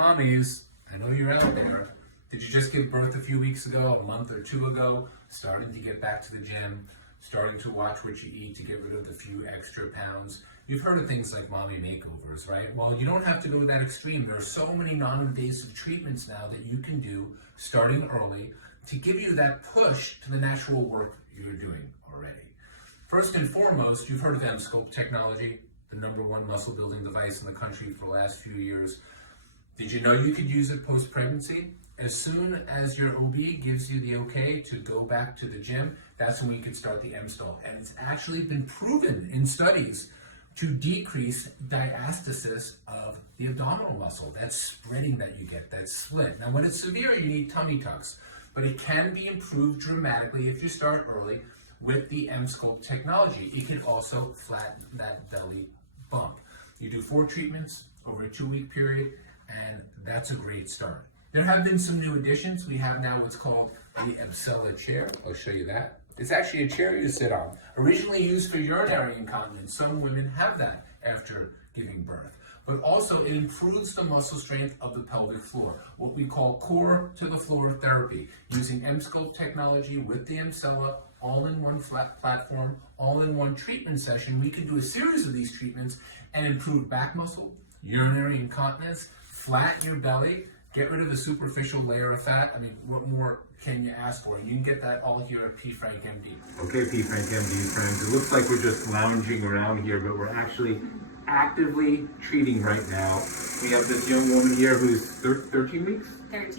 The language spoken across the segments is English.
mommies, I know you're out there. Did you just give birth a few weeks ago, a month or two ago, starting to get back to the gym, starting to watch what you eat to get rid of the few extra pounds? You've heard of things like mommy makeovers, right? Well, you don't have to go that extreme. There are so many non-invasive treatments now that you can do starting early to give you that push to the natural work you're doing already. First and foremost, you've heard of Emsculpt technology, the #1 muscle building device in the country for the last few years. Did you know you could use it post-pregnancy? As soon as your OB gives you the okay to go back to the gym, that's when we can start the Emsculpt. And it's actually been proven in studies to decrease diastasis of the abdominal muscle, that spreading that you get, that split. Now, when it's severe, you need tummy tucks, but it can be improved dramatically if you start early with the Emsculpt technology. It can also flatten that belly bump. You do 4 treatments over a 2-week period, and that's a great start. There have been some new additions. We have now what's called the Emsella chair. I'll show you that. It's actually a chair you sit on. Originally used for urinary incontinence. Some women have that after giving birth. But also it improves the muscle strength of the pelvic floor, what we call core to the floor therapy, using Emsculpt technology with the Emsella, all in one flat platform, all in one treatment session. We can do a series of these treatments and improve back muscle, urinary incontinence, flatten your belly, get rid of the superficial layer of fat. I mean, what more can you ask for? You can get that all here at P. Frank MD. Okay, P. Frank MD friends, it looks like we're just lounging around here, but we're actually actively treating right now. We have this young woman here who's 13 weeks?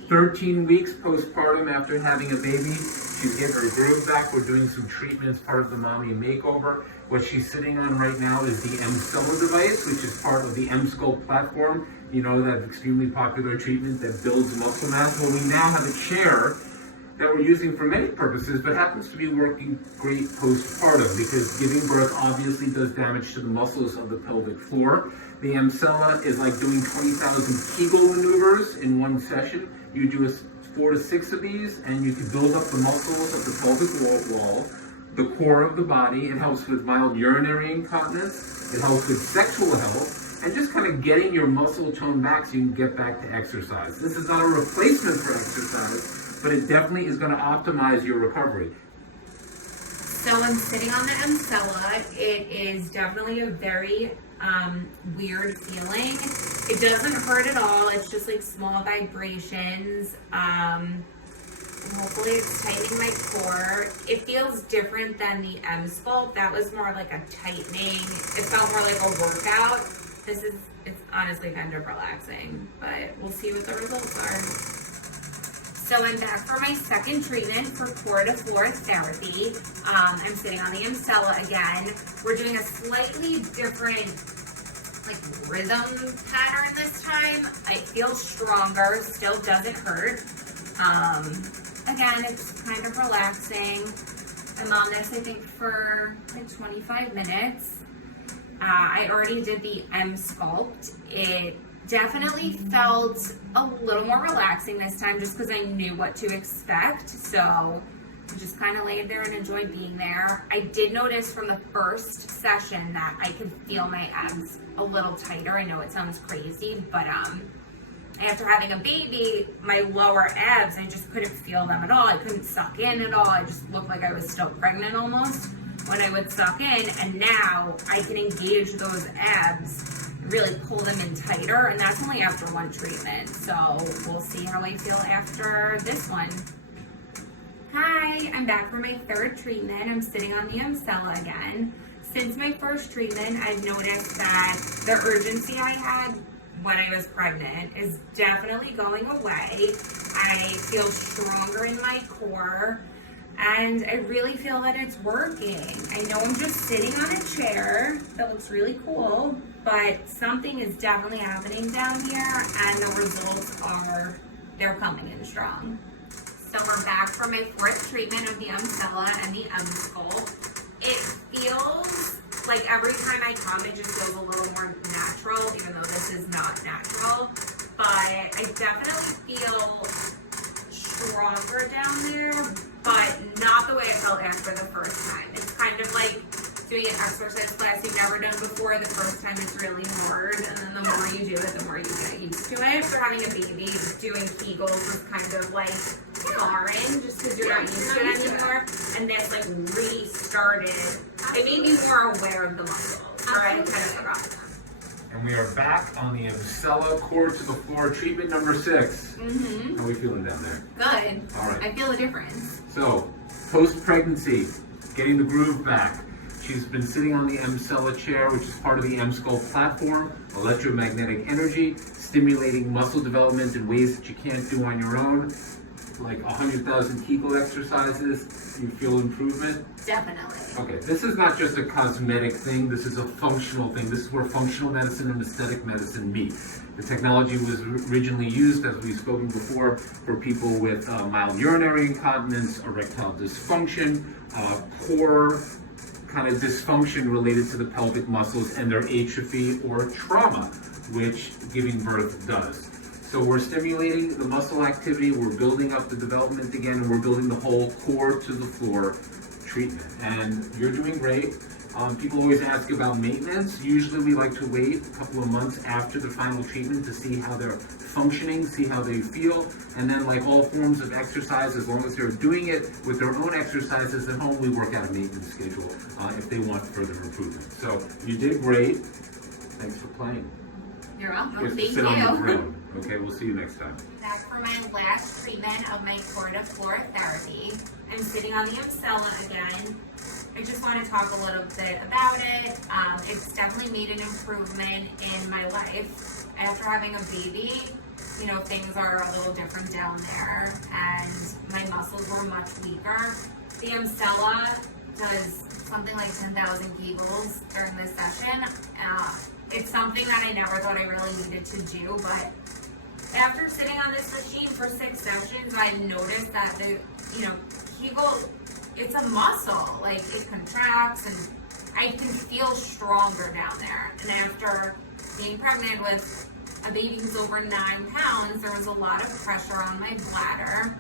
13 weeks postpartum after having a baby. She's getting her groove back. We're doing some treatments, part of the mommy makeover. What she's sitting on right now is the Emsella device, which is part of the Emsculpt platform. You know, that extremely popular treatment that builds muscle mass. Well, we now have a chair that we're using for many purposes, but happens to be working great postpartum because giving birth obviously does damage to the muscles of the pelvic floor. The Emsella is like doing 20,000 Kegel maneuvers in one session. You do 4 to 6 of these, and you can build up the muscles of the pelvic wall, the core of the body. It helps with mild urinary incontinence. It helps with sexual health. And just kind of getting your muscle tone back so you can get back to exercise. This is not a replacement for exercise, but it definitely is going to optimize your recovery. So I'm sitting on the Emsella. It is definitely a very weird feeling. It doesn't hurt at all. It's just like small vibrations. And hopefully it's tightening my core. It feels different than the Emsculpt. That was more like a tightening. It felt more like a workout. It's honestly kind of relaxing, but we'll see what the results are. So I'm back for my second treatment for core to floor therapy. I'm sitting on the Emsella again. We're doing a slightly different rhythm pattern this time. It feels stronger, still doesn't hurt. Again, it's kind of relaxing. I'm on this, I think, for like 25 minutes. I already did the Emsculpt. It definitely felt a little more relaxing this time just because I knew what to expect. So I just kind of laid there and enjoyed being there. I did notice from the first session that I could feel my abs a little tighter. I know it sounds crazy, but after having a baby, my lower abs, I just couldn't feel them at all. I couldn't suck in at all. I just looked like I was still pregnant almost when I would suck in, and now I can engage those abs, really pull them in tighter, and that's only after one treatment. So we'll see how I feel after this one. Hi, I'm back for my third treatment. I'm sitting on the Emsella again. Since my first treatment, I've noticed that the urgency I had when I was pregnant is definitely going away. I feel stronger in my core. And I really feel that it's working. I know I'm just sitting on a chair that looks really cool, but something is definitely happening down here, and the results they're coming in strong. So we're back for my fourth treatment of the Emsella and the Emsculpt. It feels like every time I come, it just feels a little more natural, even though this is not natural. But I definitely feel stronger down there, but not the way I felt after the first time. It's kind of like doing an exercise class you've never done before. The first time it's really hard, and then the more you do it, the more you get used to definitely after having a baby, doing Kegels was kind of like foreign, just because you're not used to it anymore. And this like restarted. It made me more aware of the muscles, or I kind of forgot them. And we are back on the Emsella Core to the Floor treatment number 6. Mm-hmm. How are we feeling down there? Good. All right. I feel a difference. So, post-pregnancy, getting the groove back. She's been sitting on the Emsella chair, which is part of the EmSculpt platform, electromagnetic energy, stimulating muscle development in ways that you can't do on your own, like 100,000 Kegel exercises. You feel improvement? Definitely. Okay, this is not just a cosmetic thing, this is a functional thing. This is where functional medicine and aesthetic medicine meet. The technology was originally used, as we've spoken before, for people with mild urinary incontinence, erectile dysfunction, core kind of dysfunction related to the pelvic muscles and their atrophy or trauma, which giving birth does. So we're stimulating the muscle activity, we're building up the development again, and we're building the whole core to the floor treatment. And you're doing great. People always ask about maintenance. Usually we like to wait a couple of months after the final treatment to see how they're functioning, see how they feel. And then like all forms of exercise, as long as they're doing it with their own exercises at home, we work out a maintenance schedule if they want further improvement. So you did great. Thanks for playing. You're welcome. You have to Thank sit on the you. ground. Okay, we'll see you next time. Back for my last treatment of my core to floor therapy. I'm sitting on the Emsella again. I just want to talk a little bit about it. It's definitely made an improvement in my life. After having a baby, you know, things are a little different down there, and my muscles were much weaker. The Emsella does something like 10,000 Kegels during this session. It's something that I never thought I really needed to do, but after sitting on this machine for 6 sessions, I noticed that the, you know, Kegel, it's a muscle, like it contracts, and I can feel stronger down there. And after being pregnant with a baby who's over 9 pounds, there was a lot of pressure on my bladder,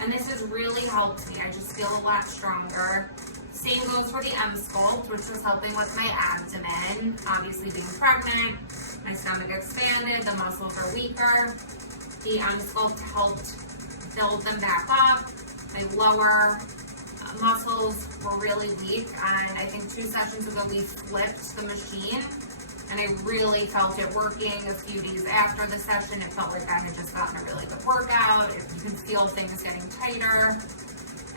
and this has really helped me. I just feel a lot stronger. Same goes for the EmSculpt, which was helping with my abdomen. Obviously being pregnant, my stomach expanded, the muscles are weaker. The EmSculpt helped build them back up. My lower muscles were really weak, and I think 2 sessions ago we flipped the machine, and I really felt it working. A few days after the session, it felt like I had just gotten a really good workout. You can feel things getting tighter.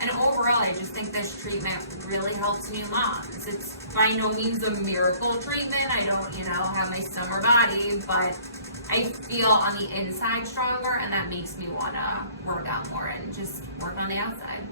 And overall, I just think this treatment really helps new moms. It's by no means a miracle treatment. I don't, you know, have my summer body, but I feel on the inside stronger, and that makes me want to work out more and just work on the outside.